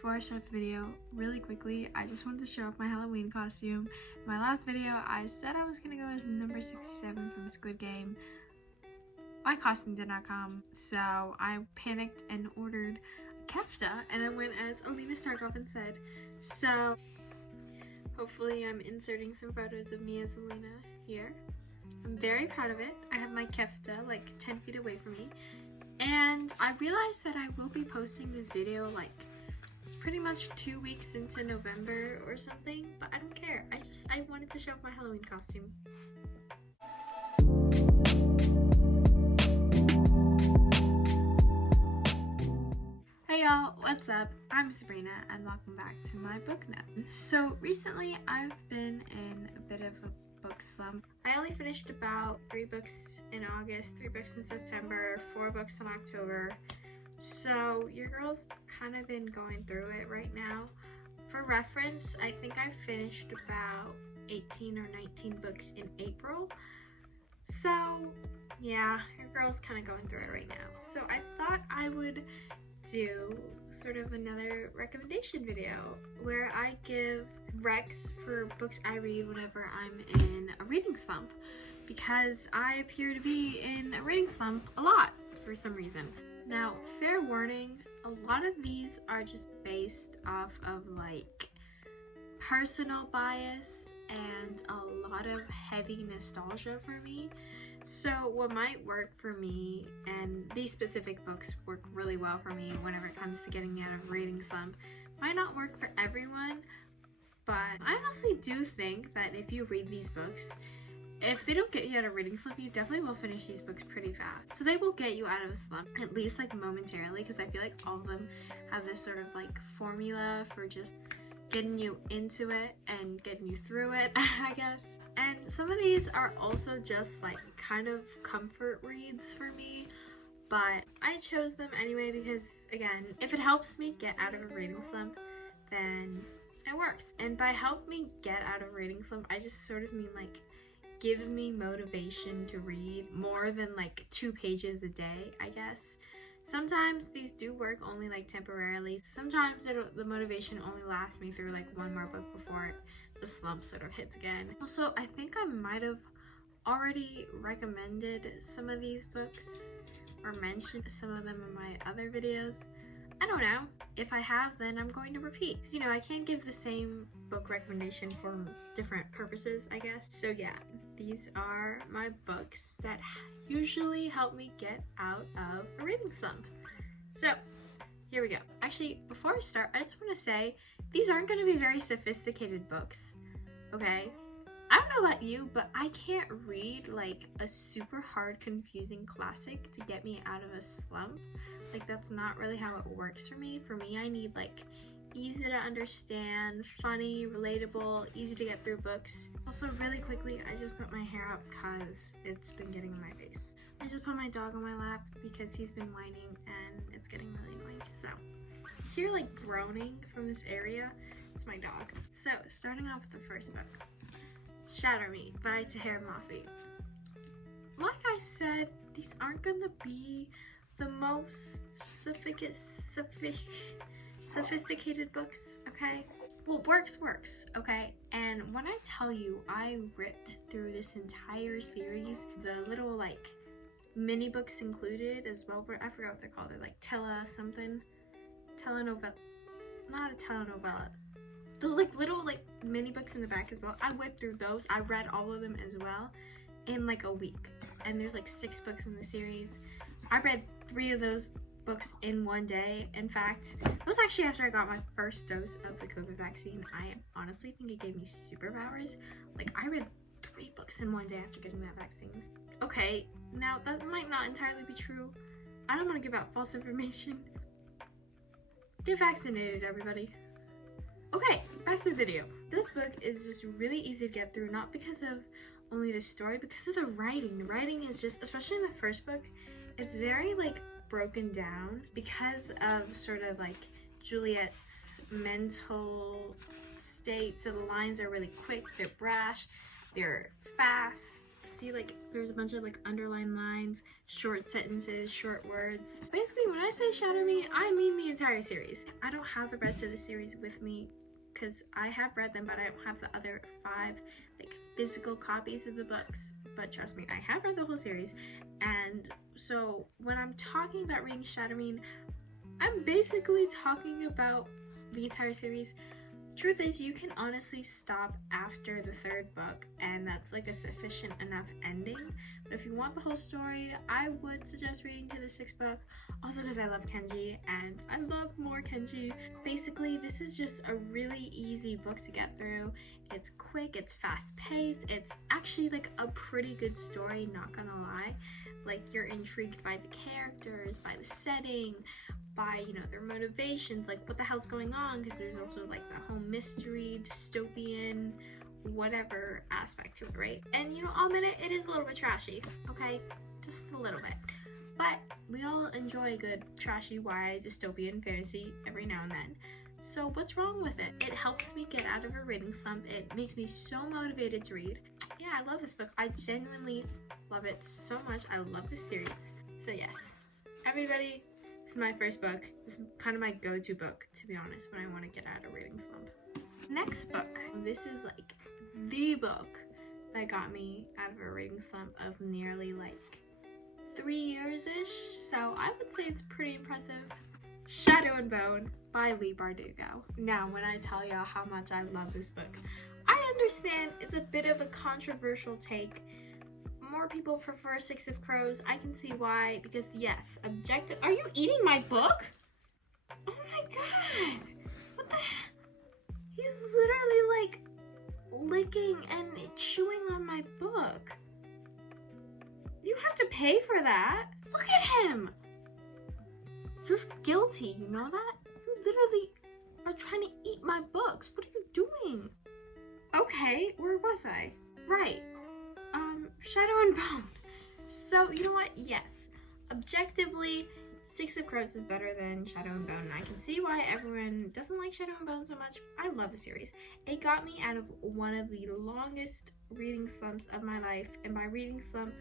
Before I start the video, really quickly, I just wanted to show off my Halloween costume. In my last video, I said I was gonna go as number 67 from Squid Game. My costume did not come, so I panicked and ordered a kefta, and I went as Alina Starkov instead. So, hopefully I'm inserting some photos of me as Alina here. I'm very proud of it. I have my kefta like 10 feet away from me. And I realized that I will be posting this video like pretty much 2 weeks into November or something, but I don't care. I wanted to show off my Halloween costume. Hey y'all, what's up? I'm Sabrina and welcome back to my book note. So recently I've been in a bit of a book slump. I only finished about 3 books in August, 3 books in September, 4 books in October. So your girl's kind of been going through it right now. For reference, I think I finished about 18 or 19 books in April. So yeah, your girl's kind of going through it right now. So I thought I would do sort of another recommendation video where I give recs for books I read whenever I'm in a reading slump, because I appear to be in a reading slump a lot for some reason. Now, fair warning, a lot of these are just based off of like personal bias and a lot of heavy nostalgia for me. So what might work for me, and these specific books work really well for me whenever it comes to getting me out of a reading slump, might not work for everyone, but I honestly do think that if you read these books, if they don't get you out of reading slump, you definitely will finish these books pretty fast. So they will get you out of a slump, at least like momentarily, because I feel like all of them have this sort of like formula for just getting you into it and getting you through it, I guess. And some of these are also just like kind of comfort reads for me, but I chose them anyway because, again, if it helps me get out of a reading slump, then it works. And by help me get out of a reading slump, I just sort of mean like give me motivation to read more than like 2 pages a day, I guess. Sometimes these do work only like temporarily. Sometimes the motivation only lasts me through like 1 more book before the slump sort of hits again. Also, I think I might have already recommended some of these books or mentioned some of them in my other videos. I don't know. If I have, then I'm going to repeat. Because, you know, I can't give the same book recommendation for different purposes, I guess. So yeah, these are my books that usually help me get out of a reading slump. So here we go. Actually, before I start, I just want to say these aren't going to be very sophisticated books, okay? I don't know about you, but I can't read like a super hard, confusing classic to get me out of a slump. Like, that's not really how it works for me. For me, I need like easy to understand, funny, relatable, easy to get through books. Also, really quickly, I just put my hair up because it's been getting in my face. I just put my dog on my lap because he's been whining and it's getting really annoying. So, if you're like groaning from this area, it's my dog. So, starting off with the first book, Shatter Me by Tahir Mafi. Like I said, these aren't gonna be the most sophisticated books, okay? Well, works, okay? And when I tell you I ripped through this entire series, the little like mini books included as well, but I forgot what they're called. They're like telenovela, not a telenovela. Those like little like mini books in the back as well. I whipped through those. I read all of them as well in like a week. And there's like 6 books in the series. I read 3 of those books in 1 day. In fact, it was actually after I got my first dose of the COVID vaccine. I honestly think it gave me superpowers. Like, I read 3 books in 1 day after getting that vaccine. Okay, now that might not entirely be true. I don't want to give out false information. Get vaccinated, everybody. Okay, back to the video. This book is just really easy to get through, not because of only the story, because of the writing. The writing is just, especially in the first book, it's very like broken down because of sort of like Juliet's mental state. So the lines are really quick, they're brash, they're fast, see like there's a bunch of like underlined lines, short sentences, short words. Basically, when I say Shadow Me, I mean the entire series. I don't have the rest of the series with me because I have read them, but I don't have the other 5 like physical copies of the books. But trust me, I have read the whole series. And so when I'm talking about reading Shadow Me, I'm basically talking about the entire series. Truth is, you can honestly stop after the 3rd book, and that's like a sufficient enough ending. But if you want the whole story, I would suggest reading to the 6th book, also because I love Kenji, and I love more Kenji. Basically, this is just a really easy book to get through. It's quick, it's fast-paced, it's actually like a pretty good story, not gonna lie. Like, you're intrigued by the characters, by the setting, by, you know, their motivations, like what the hell's going on, because there's also like the whole mystery, dystopian, whatever aspect to it, right? And you know, I'll admit it is a little bit trashy, okay? Just a little bit. But we all enjoy a good trashy YA dystopian fantasy every now and then. So what's wrong with it? It helps me get out of a reading slump. It makes me so motivated to read. Yeah, I love this book. I genuinely love it so much. I love this series. So yes, everybody, this is my first book. This is kind of my go-to book, to be honest, when I want to get out of a reading slump. Next book. This is like the book that got me out of a reading slump of nearly like 3 years-ish. So I would say it's pretty impressive. Shadow and Bone by Leigh Bardugo. Now, when I tell y'all how much I love this book, I understand it's a bit of a controversial take. More people prefer Six of Crows. I can see why, because yes, objective. Are you eating my book? Oh my god! What the heck? He's literally like licking and chewing on my book. You have to pay for that. Look at him. You're guilty, you know that? You literally are trying to eat my books. What are you doing? Okay, where was I? Right. Shadow and Bone. So, you know what? Yes. Objectively, Six of Crows is better than Shadow and Bone. And I can see why everyone doesn't like Shadow and Bone so much. I love the series. It got me out of one of the longest reading slumps of my life. And by reading slump,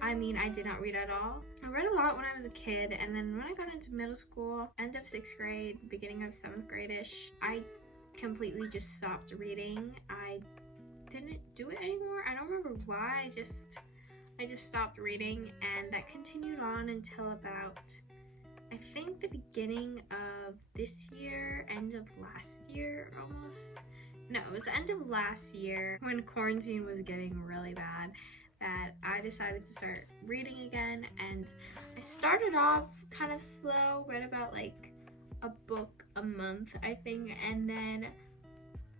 I mean I did not read at all. I read a lot when I was a kid, and then when I got into middle school, end of 6th grade, beginning of 7th grade-ish, I completely just stopped reading. I didn't do it anymore. I don't remember why. I just stopped reading, and that continued on until about, I think, the beginning of this year, end of last year almost. No, it was the end of last year when quarantine was getting really bad, that I decided to start reading again. And I started off kind of slow, read about like a book a month, I think, and then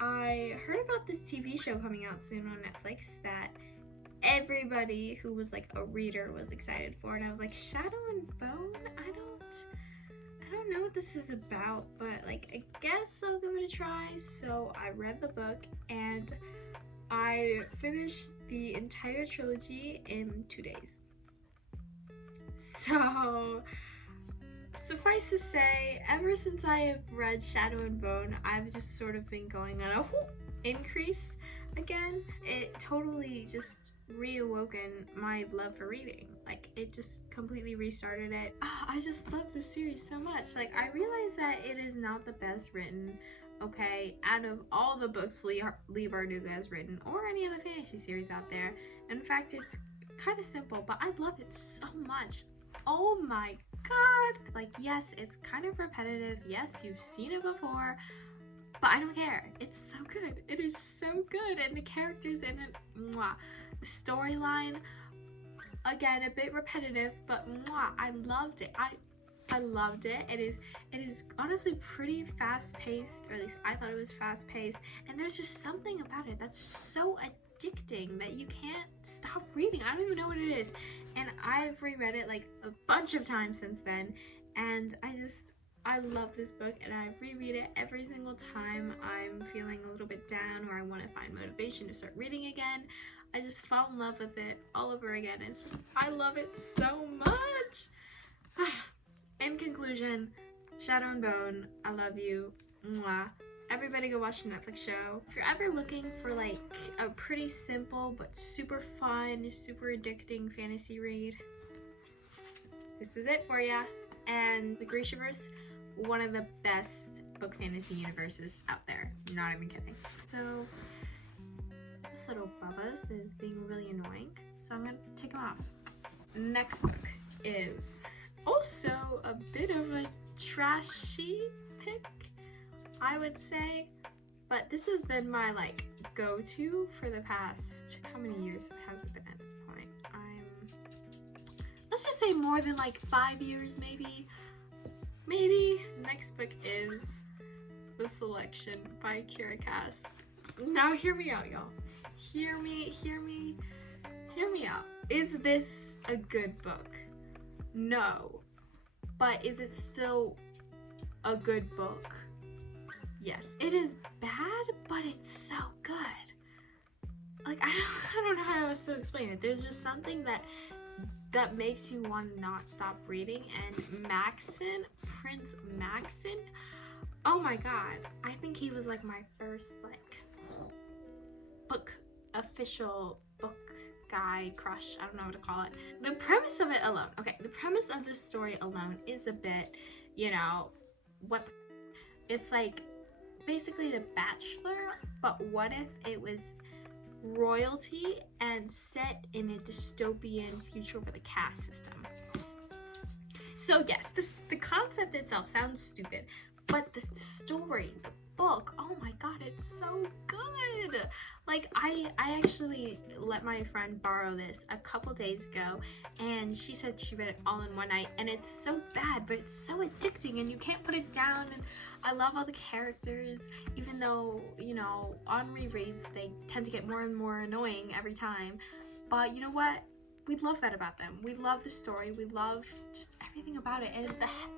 I heard about this TV show coming out soon on Netflix that everybody who was like a reader was excited for, and I was like, Shadow and Bone? I don't know what this is about, but like I guess I'll give it a try. So I read the book and I finished the entire trilogy in 2 days. So suffice to say, ever since I have read Shadow and Bone, I've just sort of been going on a increase again. It totally just reawoken my love for reading. Like, it just completely restarted it. Oh, I just love this series so much. Like, I realize that it is not the best written, okay, out of all the books Leigh Bardugo has written, or any other fantasy series out there. In fact, it's kind of simple, but I love it so much. Oh my god! Like, yes, it's kind of repetitive. Yes, you've seen it before, but I don't care. It's so good. It is so good, and the characters in it, mwah. The storyline, again, a bit repetitive, but mwah, I loved it. I loved it. It is honestly pretty fast-paced, or at least I thought it was fast-paced, and there's just something about it that's so addicting that you can't stop reading. I don't even know what it is, and I've reread it like a bunch of times since then, and I love this book, and I reread it every single time I'm feeling a little bit down or I want to find motivation to start reading again. I just fall in love with it all over again. It's just, I love it so much. In conclusion, Shadow and Bone, I love you. Mwah. Everybody go watch the Netflix show. If you're ever looking for like a pretty simple but super fun, super addicting fantasy read, this is it for ya. And the Grishaverse, one of the best book fantasy universes out there. Not even kidding. So this little Bubba's is being really annoying, so I'm gonna take him off. Next book is also a bit of a trashy pick, I would say, but this has been my like go-to for the past, how many years has it been at this point? Let's just say more than like 5 years, maybe. Next book is The Selection by Kiera. Now hear me out, y'all. Hear me out. Is this a good book? No. But is it still a good book? Yes. It is bad, but it's so good. Like, I don't know how else to explain it. There's just something that makes you want to not stop reading. And Maxon, Prince Maxon, oh my god, I think he was like my first like official book guy crush. I don't know what to call it. The premise of it alone, okay, the premise of this story alone is a bit, you know, what it's like basically The Bachelor, but what if it was royalty and set in a dystopian future with a caste system. So yes, the concept itself sounds stupid, but the story, the book, oh my god, it's so good. Like I actually let my friend borrow this a couple days ago, and she said she read it all in one night, and it's so bad, but it's so addicting and you can't put it down. And I love all the characters, even though, you know, on rereads they tend to get more and more annoying every time, but you know what, we love that about them. We love the story, we love just everything about it, and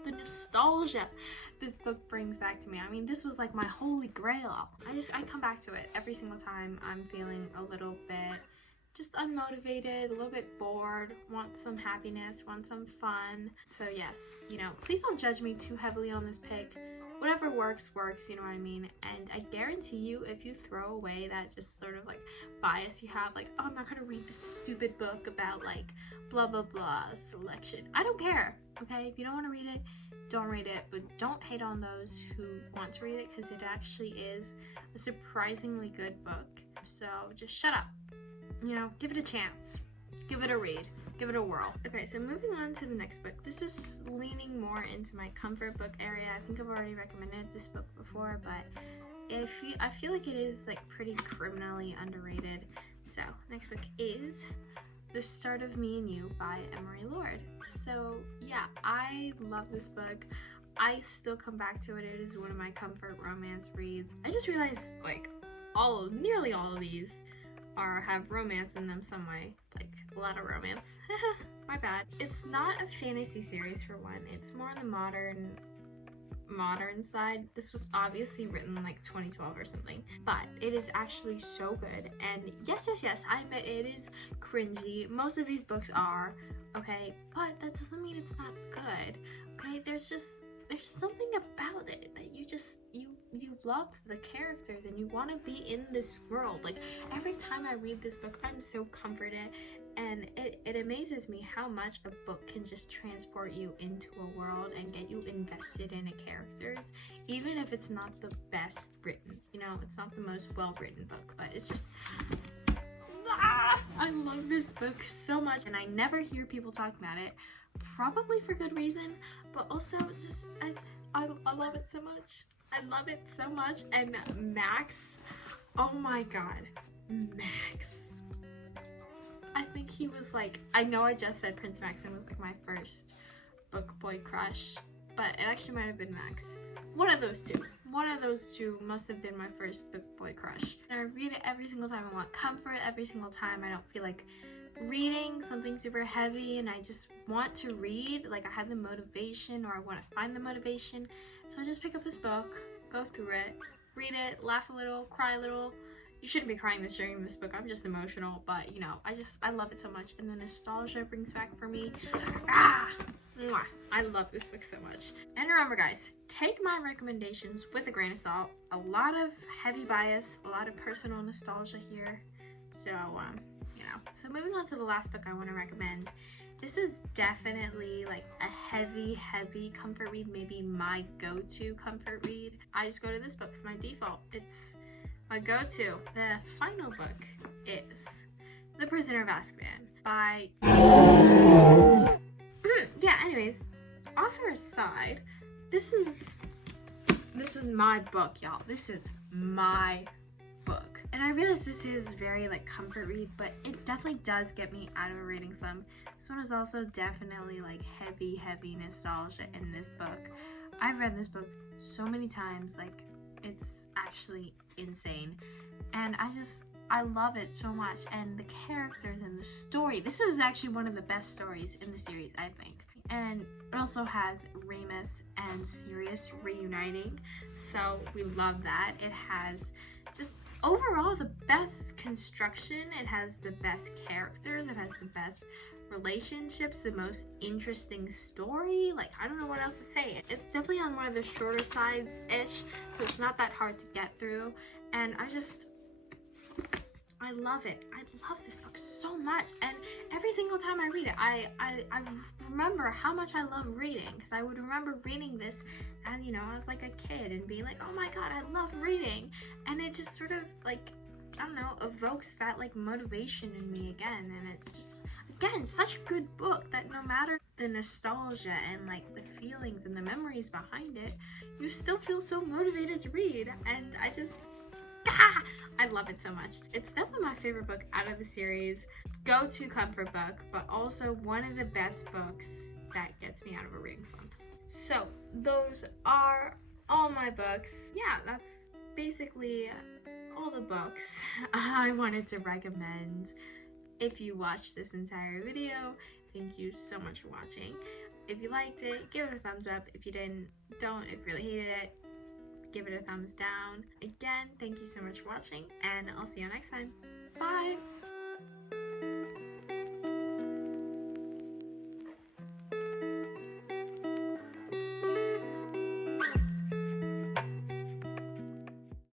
the nostalgia this book brings back to me. I mean, this was like my holy grail. I come back to it every single time I'm feeling a little bit just unmotivated, a little bit bored, want some happiness, want some fun. So yes, you know, please don't judge me too heavily on this pick. Whatever works, you know what I mean? And I guarantee you, if you throw away that just sort of like bias you have, like, oh, I'm not gonna read this stupid book about like blah blah blah selection. I don't care, okay? If you don't want to read it, don't read it, but don't hate on those who want to read it, because it actually is a surprisingly good book. So just shut up, you know, give it a chance, give it a read, give it a whirl. Okay, so moving on to the next book. This is leaning more into my comfort book area. I think I've already recommended this book before, but I feel like it is like pretty criminally underrated. So next book is The Start of Me and You by Emery. So yeah, I love this book. I still come back to it. It is one of my comfort romance reads. I just realized like nearly all of these have romance in them some way, like a lot of romance. My bad. It's not a fantasy series for one. It's more on the modern side. This was obviously written like 2012 or something, but it is actually so good. And yes, I admit it is cringy. Most of these books are, okay, but that doesn't mean it's not good. Okay, there's something about it that you love the characters and you want to be in this world. Like every time I read this book, I'm so comforted, and it amazes me how much a book can just transport you into a world and get you invested in a characters, even if it's not the best written, you know, it's not the most well-written book, but it's just I love this book so much, and I never hear people talk about it, probably for good reason, but also I love it so much. I love it so much. And Max, oh my god, Max, I think he was like, I know I just said Prince Maxon was like my first book boy crush, but it actually might have been Max. One of those two must have been my first book boy crush. And I read it every single time. I want comfort every single time. I don't feel like reading something super heavy, and I just want to read, like I have the motivation, or I want to find the motivation. So I just pick up this book, go through it, read it, laugh a little, cry a little, you shouldn't be crying during this book. I'm just emotional, but you know, I love it so much, and the nostalgia it brings back for me. Mwah. I love this book so much. And remember, guys, take my recommendations with a grain of salt. A lot of heavy bias, a lot of personal nostalgia here. So, you know. So moving on to the last book I want to recommend. This is definitely like a heavy comfort read, maybe my go-to comfort read. I just go to this book, it's my default. It's my go-to. The final book is The Prisoner of Azkaban by... yeah, anyways, author aside, this is my book, y'all. This is my book. And I realize this is very like comfort read, but it definitely does get me out of a reading slump. This one is also definitely like heavy nostalgia in this book. I've read this book so many times, like it's actually insane. And I love it so much, and the characters and the story. This is actually one of the best stories in the series, I think. And it also has Remus and Sirius reuniting, so we love that. It has just overall the best construction, it has the best characters, it has the best relationships, the most interesting story. Like, I don't know what else to say. It's definitely on one of the shorter sides-ish, so it's not that hard to get through, and I love it. I love this book so much, and every single time I read it, I remember how much I love reading, because I would remember reading this as, you know, I was like a kid and being like, oh my god, I love reading, and it just sort of like, I don't know, evokes that like motivation in me again, and it's just, again, such a good book that no matter the nostalgia and like the feelings and the memories behind it, you still feel so motivated to read, and I love it so much. It's definitely my favorite book out of the series. Go-to comfort book, but also one of the best books that gets me out of a reading slump. So those are all my books. Yeah, that's basically all the books I wanted to recommend. If you watched this entire video, thank you so much for watching. If you liked it, give it a thumbs up. If you didn't, don't. If you really hated it, give it a thumbs down. Again, thank you so much for watching, and I'll see you next time. Bye!